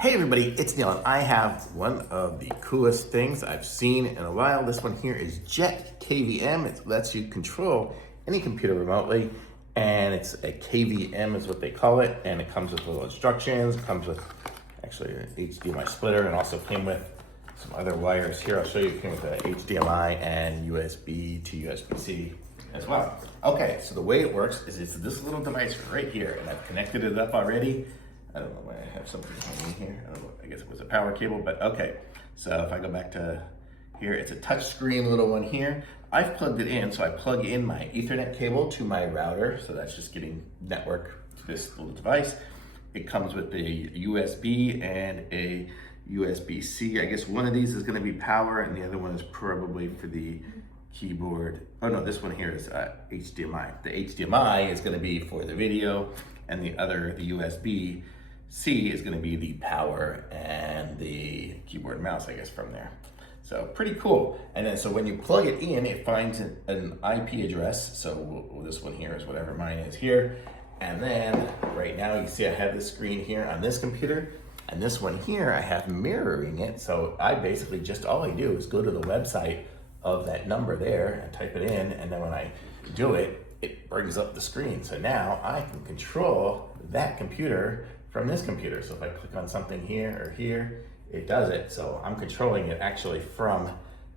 Hey everybody, it's Neil, and I have one of the coolest things I've seen in a while. This one here is JetKVM. It lets you control any computer remotely, and it's a KVM is what they call it, and it comes with little instructions. It comes with actually an HDMI splitter, and also came with some other wires here. I'll show you. It came with a HDMI and USB to USB-C as well. Okay, so the way it works is it's this little device right here, and I've connected it up already. I don't know why I have something on here. I don't know, I guess it was a power cable, but okay. So if I go back to here, it's a touch screen little one here. I've plugged it in, so I plug in my Ethernet cable to my router. So that's just getting network to this little device. It comes with a USB and a USB-C. I guess one of these is gonna be power and the other one is probably for the keyboard. Oh no, this one here is HDMI. The HDMI is gonna be for the video, and the USB-C is gonna be the power and the keyboard and mouse, I guess, from there. So pretty cool. And then so when you plug it in, it finds an IP address. So this one here is whatever mine is here. And then right now you see I have this screen here on this computer, and this one here I have mirroring it. So I basically just, all I do is go to the website of that number there and type it in, and then when I do it, it brings up the screen. So now I can control that computer from this computer. So if I click on something here or here, it does it. So I'm controlling it actually from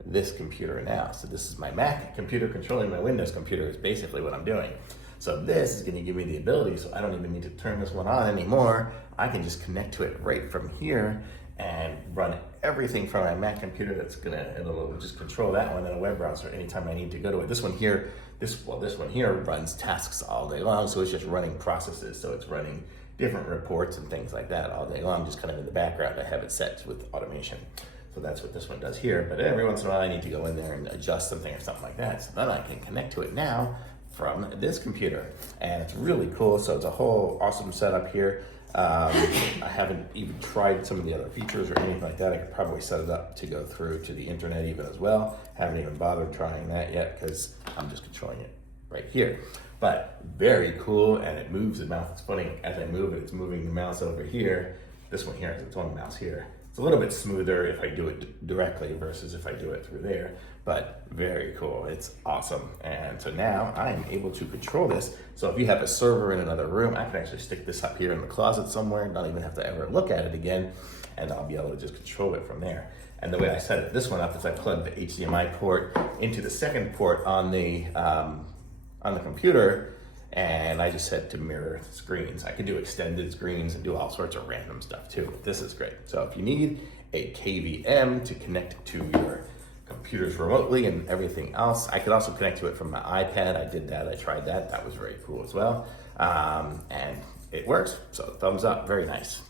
this computer now. So this is my Mac computer controlling my Windows computer is basically what I'm doing. So this is gonna give me the ability, so I don't even need to turn this one on anymore. I can just connect to it right from here and run everything from my Mac computer. It'll just control that one in a web browser anytime I need to go to it. This one here, this one here runs tasks all day long, so it's just running processes. So it's running different reports and things like that all day long, just kind of in the background. I have it set with automation. So that's what this one does here. But every once in a while I need to go in there and adjust something or something like that. So then I can connect to it now from this computer. And it's really cool. So it's a whole awesome setup here. I haven't even tried some of the other features or anything like that. I could probably set it up to go through to the internet even as well. Haven't even bothered trying that yet because I'm just controlling it right here. But very cool, and it moves the mouse. It's funny, as I move it, it's moving the mouse over here. This one here has its own mouse here. It's a little bit smoother if I do it directly versus if I do it through there, but very cool. It's awesome. And so now I'm able to control this. So if you have a server in another room, I can actually stick this up here in the closet somewhere, not even have to ever look at it again, and I'll be able to just control it from there. And the way I set this one up is I plug the HDMI port into the second port on the computer, and I just set to mirror screens. I could do extended screens and do all sorts of random stuff too. This is great. So if you need a KVM to connect to your computers remotely and everything else, I could also connect to it from my iPad. I did that, I tried that. That was very cool as well. And it works, so thumbs up, very nice.